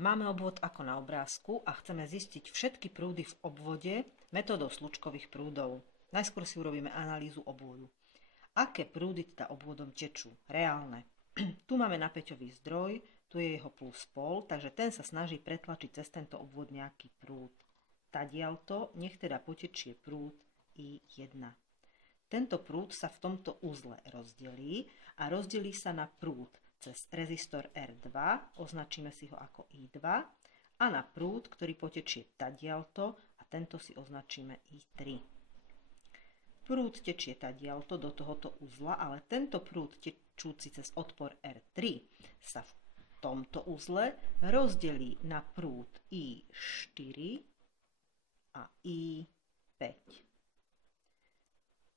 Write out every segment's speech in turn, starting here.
Máme obvod ako na obrázku a chceme zistiť všetky prúdy v obvode metódou slučkových prúdov. Najskôr si urobíme analýzu obvodu. Aké prúdy teda obvodom tečú? Reálne. Tu máme napäťový zdroj, tu je jeho plus pol, takže ten sa snaží pretlačiť cez tento obvod nejaký prúd. Tadiaľto nech teda potečie prúd I1. Tento prúd sa v tomto uzle rozdelí a rozdelí sa na prúd cez rezistor R2, označíme si ho ako I2, a na prúd, ktorý potečie tadiaľto a tento si označíme I3. Prúd tečie tadiaľto do tohoto uzla, ale tento prúd tečúci cez odpor R3 sa v tomto uzle rozdelí na prúd I4 a I5.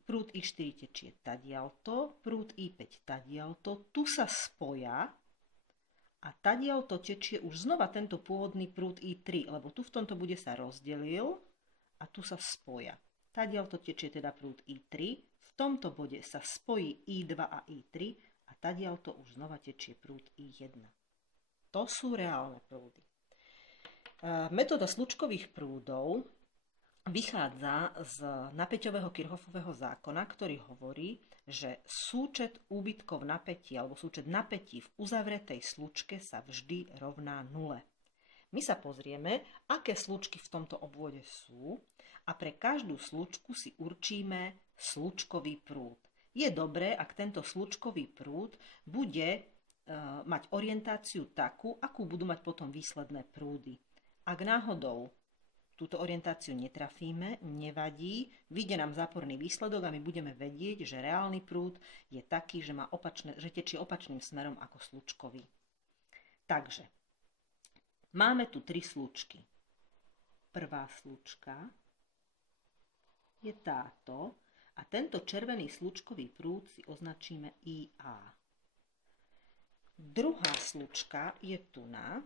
Prúd I4 tečie tadiaľto, prúd I5 tadiaľto, tu sa spoja a tadiaľto tečie už znova tento pôvodný prúd I3, lebo tu v tomto bude sa rozdelil a tu sa spoja. Tadiaľto tečie teda prúd I3, v tomto bode sa spojí I2 a I3 a tadiaľto už znova tečie prúd I1. To sú reálne prúdy. Metóda slučkových prúdov vychádza z napäťového Kirchhoffového zákona, ktorý hovorí, že súčet úbytkov napätí alebo súčet napätí v uzavretej slučke sa vždy rovná nule. My sa pozrieme, aké slučky v tomto obvode sú a pre každú slučku si určíme slučkový prúd. Je dobré, ak tento slučkový prúd bude mať orientáciu takú, akú budú mať potom výsledné prúdy. Ak náhodou túto orientáciu netrafíme, nevadí, vyjde nám záporný výsledok a my budeme vedieť, že reálny prúd je taký, že tečie opačným smerom ako slučkový. Takže, máme tu 3 slučky. Prvá slučka je táto a tento červený slučkový prúd si označíme IA. Druhá slučka je tuná.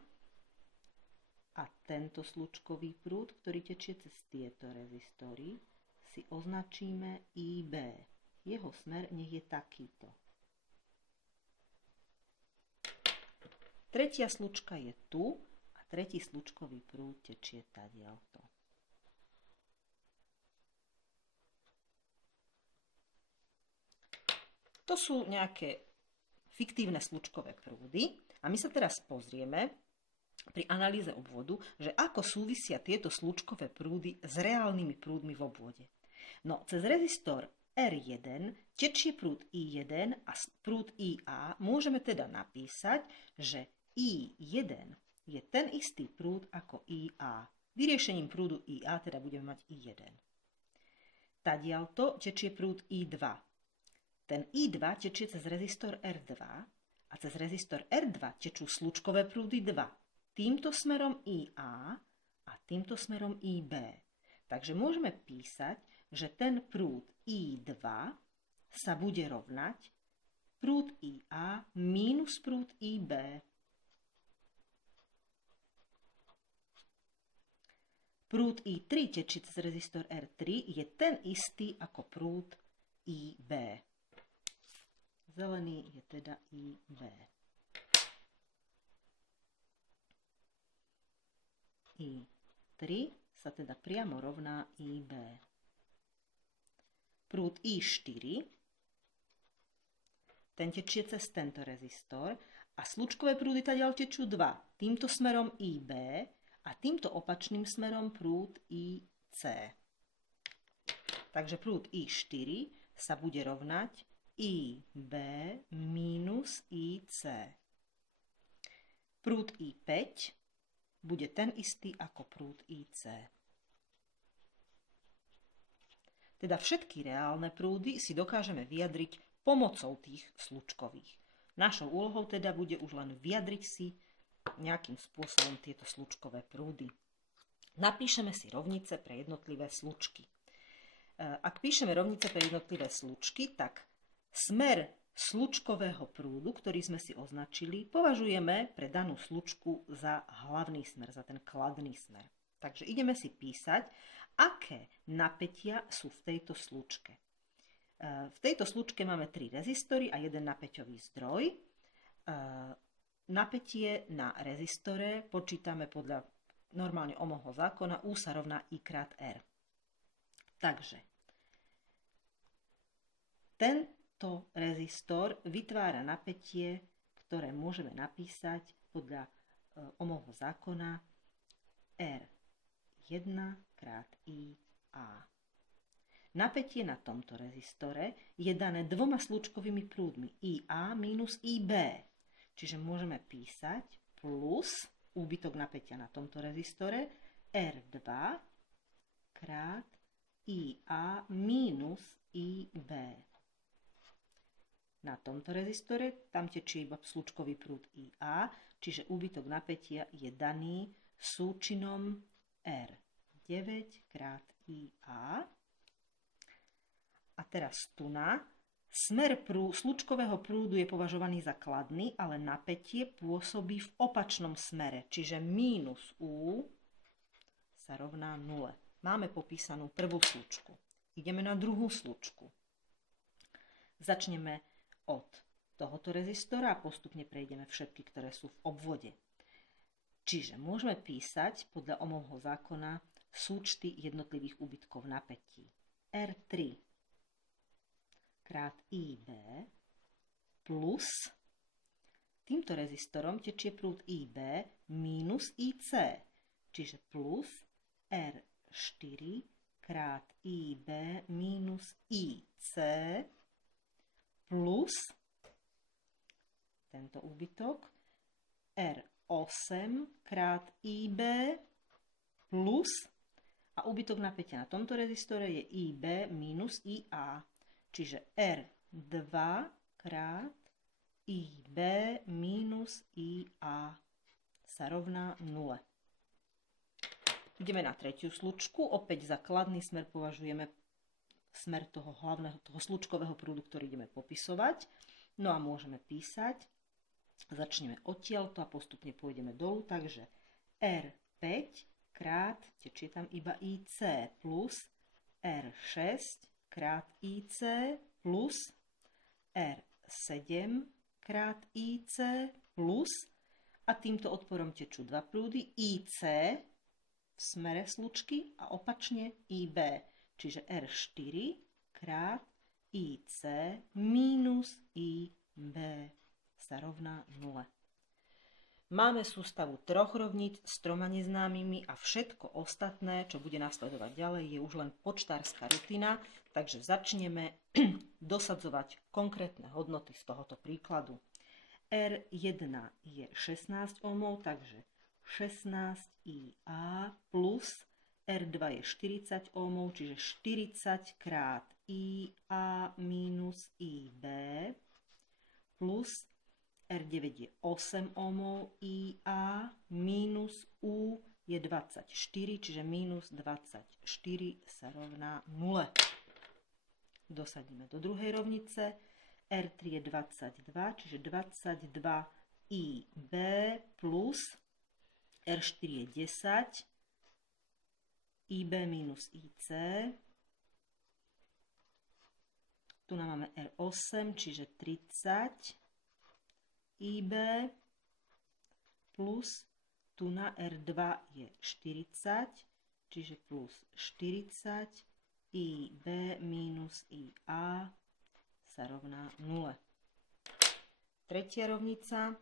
A tento slučkový prúd, ktorý tečie cez tieto rezistory, si označíme IB. Jeho smer nech je takýto. Tretia slučka je tu a tretí slučkový prúd tečie tadiaľto. To sú nejaké fiktívne slučkové prúdy a my sa teraz pozrieme pri analýze obvodu, že ako súvisia tieto slučkové prúdy s reálnymi prúdmi v obvode. No, cez rezistor R1 tečie prúd I1 a prúd IA môžeme teda napísať, že I1 je ten istý prúd ako IA. Vyriešením prúdu IA teda budeme mať I1. Tadiaľto tečie prúd I2. Ten I2 tečie cez rezistor R2 a cez rezistor R2 tečú slučkové prúdy 2. Týmto smerom IA a týmto smerom IB. Takže môžeme písať, že ten prúd I2 sa bude rovnať prúd IA minus prúd IB. Prúd I3 tečí cez rezistor R3 je ten istý ako prúd IB. Zelený je teda IB. I3 sa teda priamo rovná IB. Prúd I4, ten tečie cez tento rezistor a slučkové prúdy tadiaľ tečú 2. Týmto smerom IB a týmto opačným smerom prúd IC. Takže prúd I4 sa bude rovnať IB minus IC. Prúd I5 bude ten istý ako prúd IC. Teda všetky reálne prúdy si dokážeme vyjadriť pomocou tých slučkových. Našou úlohou teda bude už len vyjadriť si nejakým spôsobom tieto slučkové prúdy. Napíšeme si rovnice pre jednotlivé slučky. Ak píšeme rovnice pre jednotlivé slučky, tak smer slučkového prúdu, ktorý sme si označili, považujeme pre danú slučku za hlavný smer, za ten kladný smer. Takže ideme si písať, aké napätia sú v tejto slučke. V tejto slučke máme 3 rezistory a jeden napäťový zdroj. napätie na rezistore počítame podľa normálne Ohmovho zákona U sa rovná I krát R. Takže tento rezistor vytvára napätie, ktoré môžeme napísať podľa Ohmovho zákona R1 krát IA. Napätie na tomto rezistore je dané dvoma slúčkovými prúdmi IA minus IB. Čiže môžeme písať plus úbytok napätia na tomto rezistore R2 krát IA minus IB. Na tomto rezistore tam tečie iba slúčkový prúd IA, čiže úbytok napätia je daný súčinom R9 krát IA. A teraz tu smer slúčkového prúdu je považovaný za kladný, ale napätie pôsobí v opačnom smere, čiže mínus U sa rovná 0. Máme popísanú prvú slúčku. Ideme na druhú slúčku. Začneme od tohoto rezistora a postupne prejdeme všetky, ktoré sú v obvode. Čiže môžeme písať podľa Ohmovho zákona súčty jednotlivých úbytkov napätí. R3 krát IB plus týmto rezistorom tečie prúd IB minus IC, čiže plus R4 krát IB minus IC plus tento úbytok R8 krát IB plus a úbytok napätia na tomto rezistore je IB minus IA. Čiže R2 krát IB minus IA sa rovná 0. Ideme na tretiu slučku. Opäť za kladný smer považujeme smer toho slúčkového prúdu, ktorý ideme popisovať. No a môžeme písať. Začneme odtiaľto a postupne pôjdeme dolu. Takže R5 krát, tečie tam iba IC plus R6 krát IC plus R7 krát IC plus a týmto odporom tečú dva prúdy IC v smere slučky a opačne IB, čiže R4 krát IC minus IB sa rovná 0. Máme sústavu troch rovníc s troma neznámymi a všetko ostatné, čo bude nasledovať ďalej, je už len počtárska rutina, takže začneme dosadzovať konkrétne hodnoty z tohoto príkladu. R1 je 16 ohmov, takže 16 IA plus R2 je 40 ohmov, čiže 40 krát IA minus IB plus R9 je 8 ohmov, IA minus U je 24, čiže minus 24 sa rovná 0. Dosadíme do druhej rovnice. R3 je 22, čiže 22 IB plus R4 je 10, IB minus IC. Tu nám máme R8, čiže 30 IB plus tu na R2 je 40, čiže plus 40 IB minus IA sa rovná 0. Tretia rovnica.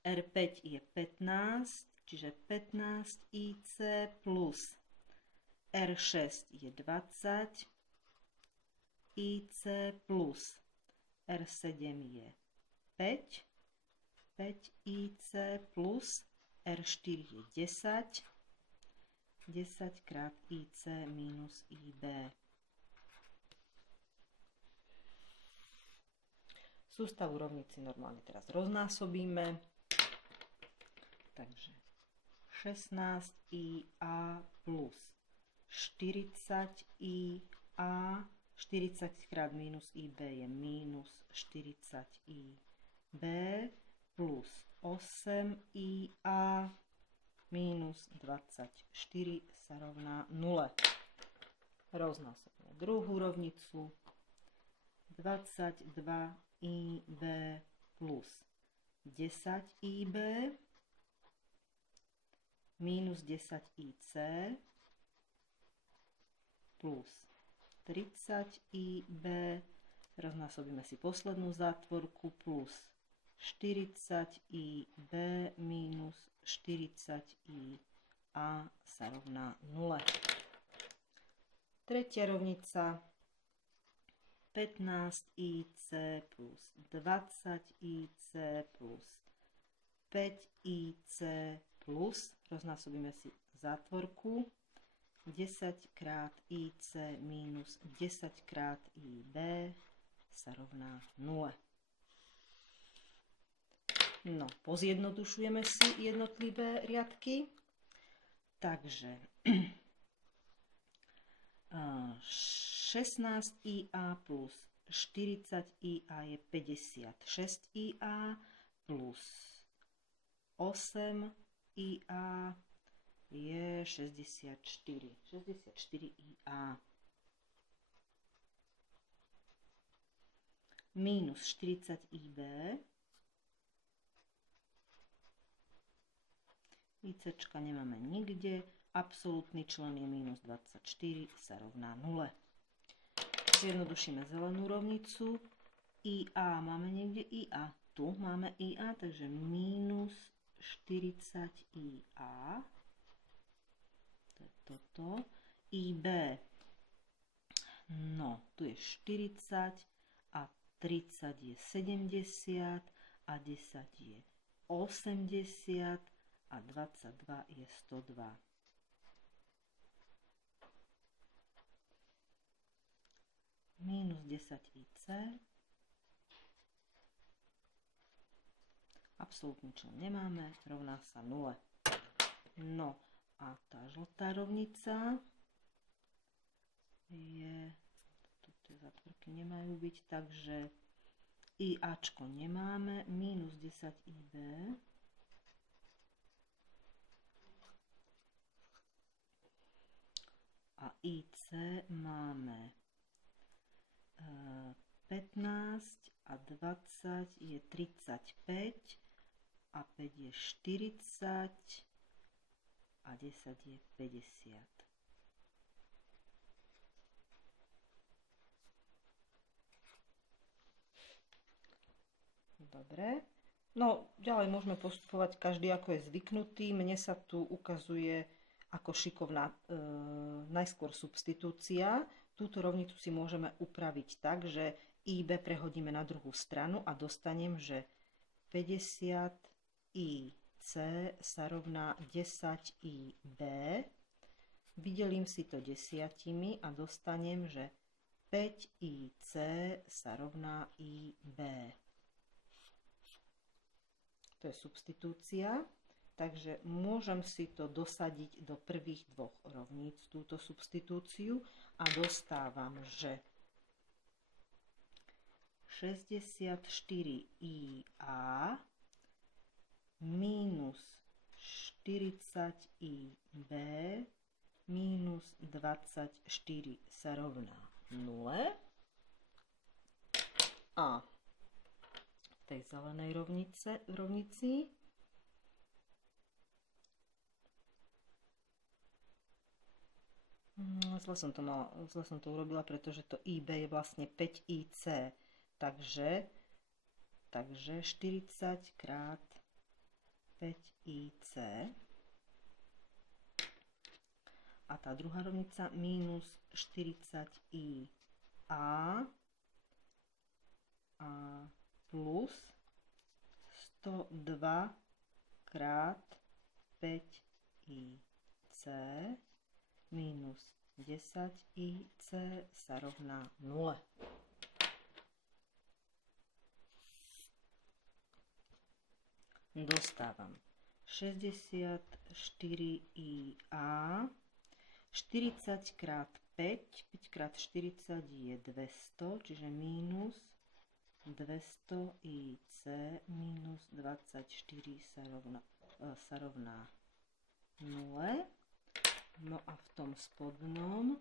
R5 je 15, čiže 15 IC plus R6 je 20 IC plus R7 je 5 IC plus R4 je 10, 10 krát IC minus IB. Sústavu rovnici normálne teraz roznásobíme. Takže 16 IA plus 40 IA, 40 krát minus IB je minus 40 IB plus 8 IA minus 24 sa rovná 0. Roznásobíme druhú rovnicu. 22 IB plus 10 IB minus 10 IC plus 30 IB, roznásobíme si poslednú zátvorku, plus 40 IB minus 40 IA sa rovná 0. Tretia rovnica 15 IC plus 20 IC plus 5 IC plus, roznásobíme si zátvorku, 10 krát IC minus 10 krát IB sa rovná 0. No, pozjednodušujeme si jednotlivé riadky. Takže 16 IA plus 40 IA je 56 IA plus 8 IA je 64. 64 IA minus 40 IB. ICčka nemáme nikde. Absolútny člen je minus 24 sa rovná 0. Zjednodušíme zelenú rovnicu. IA máme niekde IA. Tu máme IA, takže minus 40 IA. To je toto. IB. No, tu je 40 a 30 je 70 a 10 je 80 a 22 je 102. Minus 10 IC. Absolútny člen nemáme, rovná sa 0. No a tá žltá rovnica je, tu tie zátvorky nemajú byť, takže IAčko nemáme, minus 10 IB. A IC máme 15 a 20 je 35 a 5 je 40 a 10 je 50. Dobre. No, ďalej môžeme postupovať každý ako je zvyknutý. Mne sa tu ukazuje ako šikovná najskôr substitúcia. Túto rovnicu si môžeme upraviť tak, že IB prehodíme na druhú stranu a dostanem, že 50 IC sa rovná 10 IB. Vydelím si to 10 a dostanem, že 5 IC sa rovná IB. To je substitúcia. Takže môžem si to dosadiť do prvých dvoch rovníc, túto substitúciu, a dostávam, že 64 IA minus 40 IB minus 24 sa rovná 0. A v tej zelenej rovnici zle som to urobila, pretože to IB je vlastne 5 IC. Takže 40 krát 5 IC. A tá druhá rovnica minus 40 IA a plus 102 krát 5 IC minus 10 IC sa rovná 0. Dostávam 64 IA, 40 krát 5, 5 krát 40 je 200, čiže minus 200 IC minus 24 sa rovná 0. No a v tom spodnom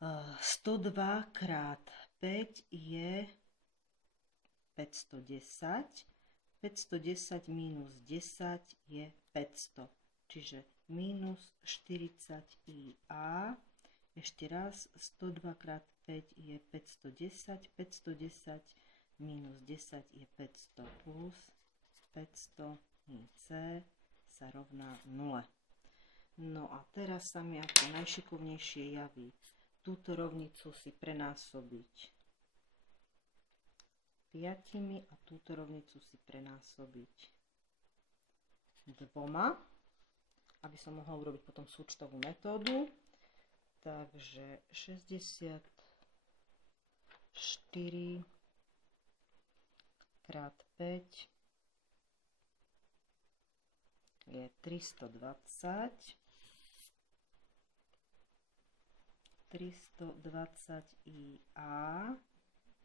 102 krát 5 je 510. 510 minus 10 je 500. Čiže minus 40 IA. Ešte raz, 102 krát 5 je 510. 510 minus 10 je 500 plus 500 IC sa rovná 0. No a teraz sa mi ako najšikovnejšie javí túto rovnicu si prenásobiť 5 a túto rovnicu si prenásobiť 2, aby som mohla urobiť potom súčtovú metódu. Takže 64 krát 5 je 320. 320 IA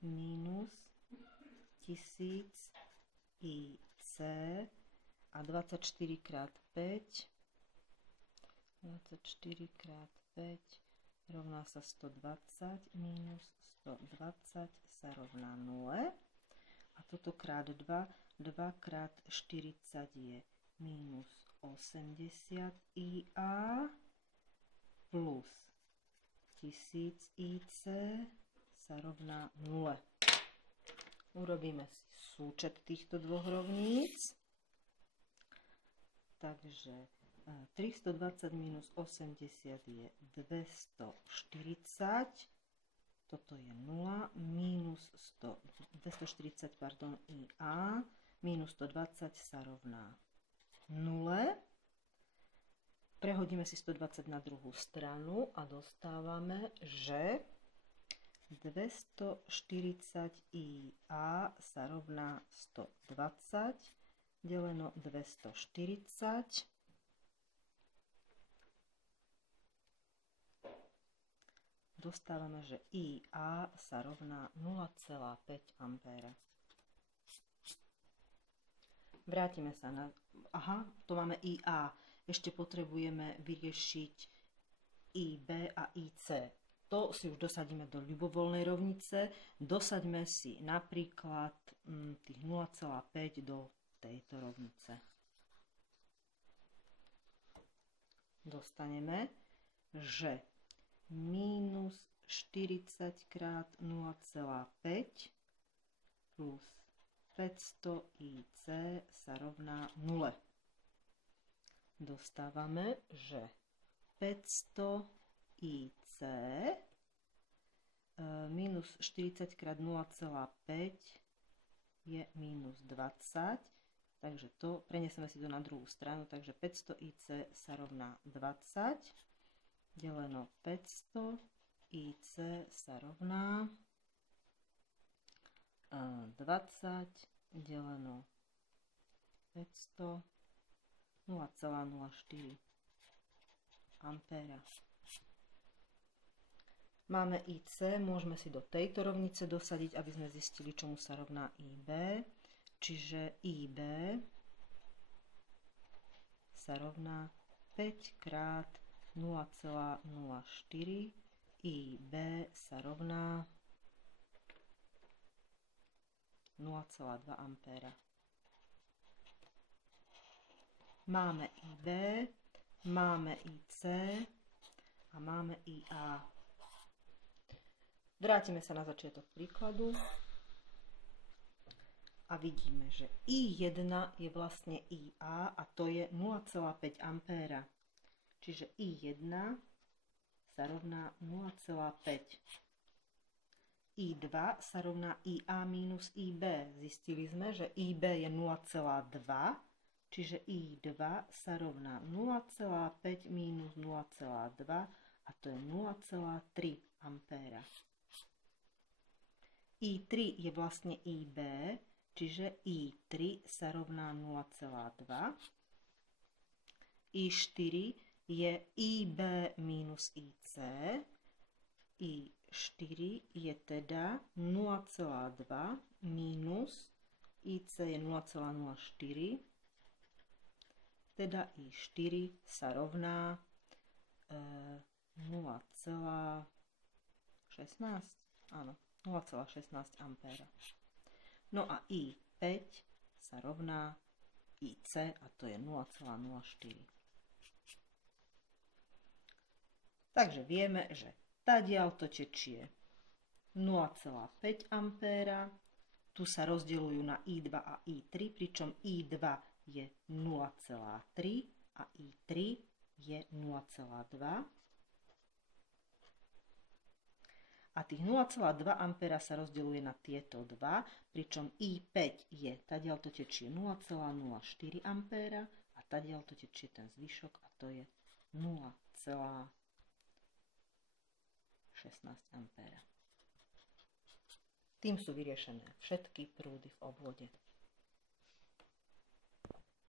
minus 1000 IC a 24 krát 5 rovná sa 120 minus 120 sa rovná 0 a toto krát 2 krát 40 je minus 80 IA plus 1000 IC sa rovná 0. Urobíme si súčet týchto dvoch rovníc. Takže 320 minus 80 je 240. Toto je 0. Minus 240, pardon, IA. Minus 120 sa rovná 0. Prehodíme si 120 na druhú stranu a dostávame, že 240 IA sa rovná 120 deleno 240. Dostávame, že IA sa rovná 0,5 ampéra. Vrátime sa na... Aha, to máme IA. Ešte potrebujeme vyriešiť IB a IC. To si už dosadíme do ľubovoľnej rovnice. Dosaďme si napríklad tých 0,5 do tejto rovnice. Dostaneme, že minus 40 krát 0,5 plus 500 IC sa rovná 0. Dostávame, že 500 IC minus 40 krát 0,5 je minus 20. Takže to preniesieme si to na druhú stranu. Takže 500 IC sa rovná 20. Deleno 500 IC sa rovná 20 deleno 500 0,04 ampéra. Máme IC, môžeme si do tejto rovnice dosadiť, aby sme zistili, čomu sa rovná IB. Čiže IB sa rovná 5 krát 0,04. IB sa rovná 0,2 ampéra. Máme IB, máme IC a máme IA. Vrátime sa na začiatok príkladu a vidíme, že I1 je vlastne IA a to je 0,5 ampéra. Čiže I1 sa rovná 0,5. I2 sa rovná IA minus IB. Zistili sme, že IB je 0,2. Čiže I2 sa rovná 0,5 minus 0,2 a to je 0,3 ampéra. I3 je vlastne IB, čiže I3 sa rovná 0,2. I4 je IB minus IC. I4 je teda 0,2 minus IC je 0,04. Teda I4 sa rovná 0,16, áno, 0,16 ampéra. No a I5 sa rovná IC a to je 0,04. Takže vieme, že tadiaľto tečie 0,5 ampéra, tu sa rozdeľujú na I2 a I3, pričom I2 je 0,3 a I3 je 0,2. A tých 0,2 ampéra sa rozdeľuje na tieto dva, pričom I5 je, tadiaľto tečie 0,04 ampéra a tadiaľto tečie ten zvyšok a to je 0,16 ampéra. Tým sú vyriešené všetky prúdy v obvode.